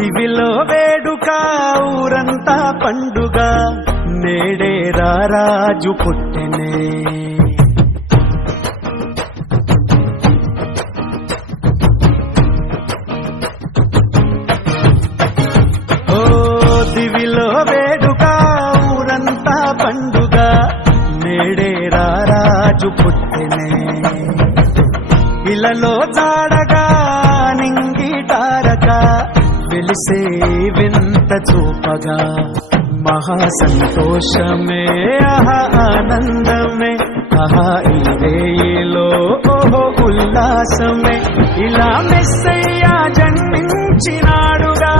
దివిలో వేడుక ఊరంతా పండుగ నేడే రారాజు పుట్టెనే ఓ దివిలో వేడుక ఊరంతా పండుగ నేడే రారాజు పుట్టెనే ఇలలో జాడగా నింగి తారక వెలిసే వింత చూపగా మహా సంతోషమే ఆహా ఆనందమే ఆహా ఇదేలో ఓహో ఉల్లాసమే ఇలా మెస్సయ్యా జన్మించినాడుగా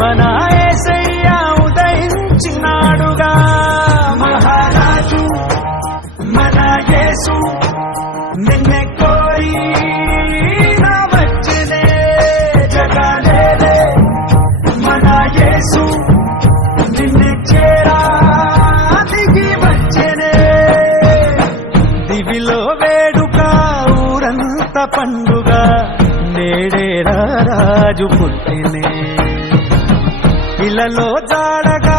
మన యేసయ్యా ఉదయించినాడుగా మహారాజు మన యేసు నిన్నే కోరి నా వచ్చనే జగలేలే మన యేసు నిన్నే చేరా దిగి వచ్చనే దివిలో వేడుక ఊరంతా పండుగ నేడే రారాజు పుట్టినే ఇలలో జాడగా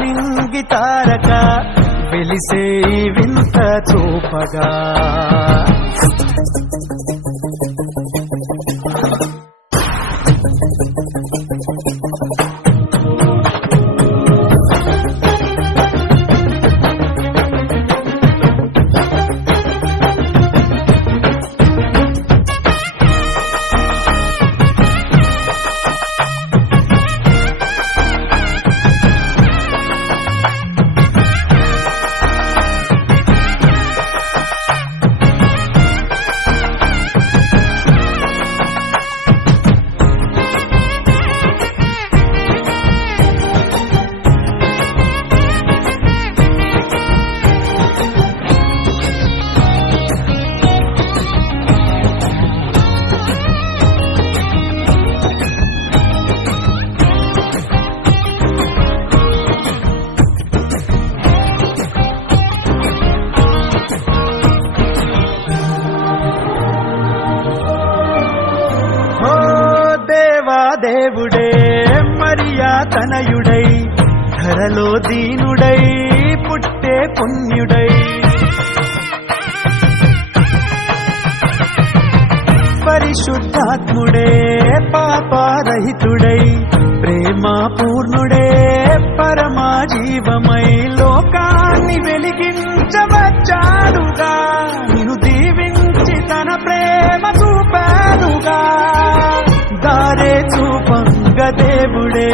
నింగి తారక వెలిసే వింత చూపగా దేవుడే మరియా తనయుడై ధరలో దీనుడై పుట్టే పుణ్యుడై పరిశుద్ధాత్ముడే పాపరహితుడై ప్రేమ పూర్ణుడే పరమా జీవమై లోకాన్ని వెలిగించవచ్చాడుగా నిన్ను దీవించి తన ప్రేమ చూపాడుగా దారే చూపంగ దేవుడే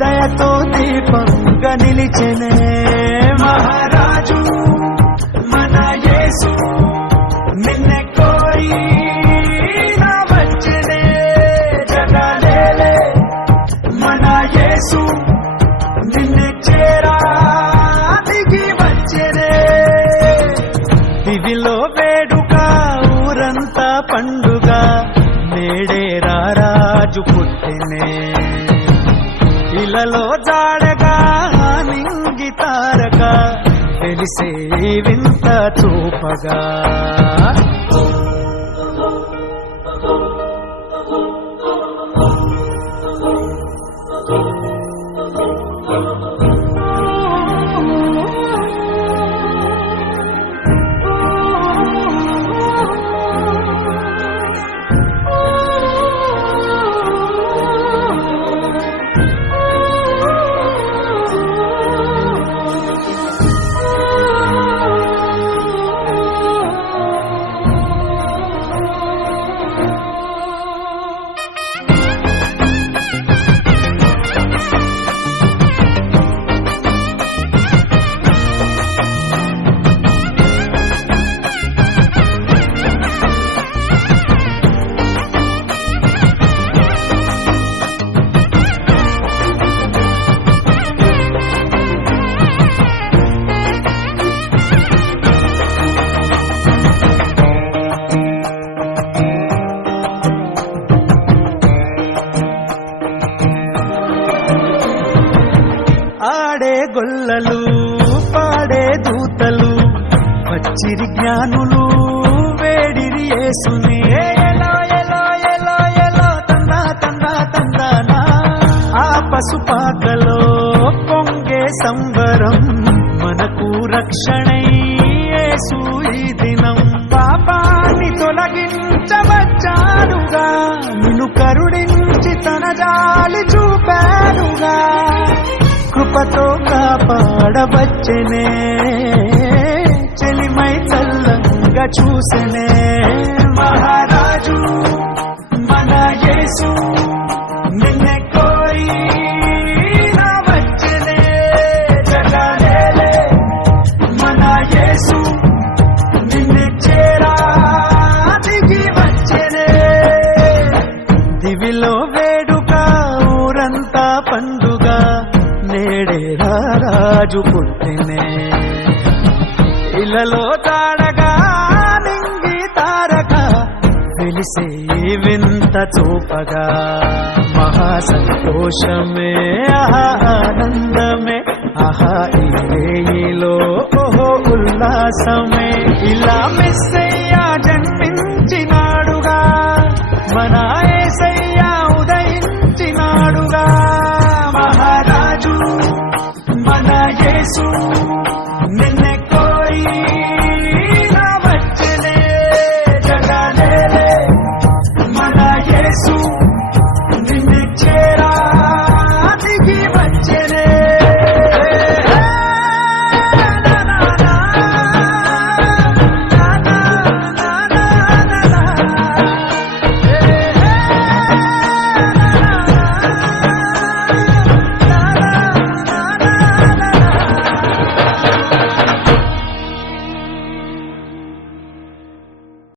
దయతో దీపంగా నిలిచెనే మహారాజు మన యేసు నిన్నే కోరి నా వచ్చనే జగలేలే మన యేసు నిన్నే చేరా దిగి వచ్చనే దివిలో వేడుక ఊరంతా పండుగ నేడే రారాజు పుట్టినే ఇలలో జాడగా నింగి తారక వెలిసే వింత చూపగా గొల్లలు పాడే దూతలు వచ్చిరి జ్ఞానులు వేడిరి యేసుని ఎలో ఎలో ఎలో ఎలో తందా తందా సంబరం మనకు రక్షణై యేసు ఈ దినం పాపాన్ని తొలగించవచ్చాడుగా నిన్ను కరుణించి తన జాలి చూపాడుగా కృపతో కాపాడవచ్చనే చెలిమై చల్లంగా చూసెనే మహారాజు మన యేసు నిన్నే కోరి నా వచ్చెనే జగలేలే మన యేసు నిన్నే చేరా దిగి వచ్చెనే దివిలో వేడుక ఊరంతా పండుగ నేడే రాజు పుట్టినే ఇళ్ళలో తాడగా నింగి తారక వెలిసే వింత చూపగా మహా సంతోషమే ఆహా ఆనందమే ఆహా ఈ రేయిలో ఓహో ఉల్లాసమే ఇలా మెస్సే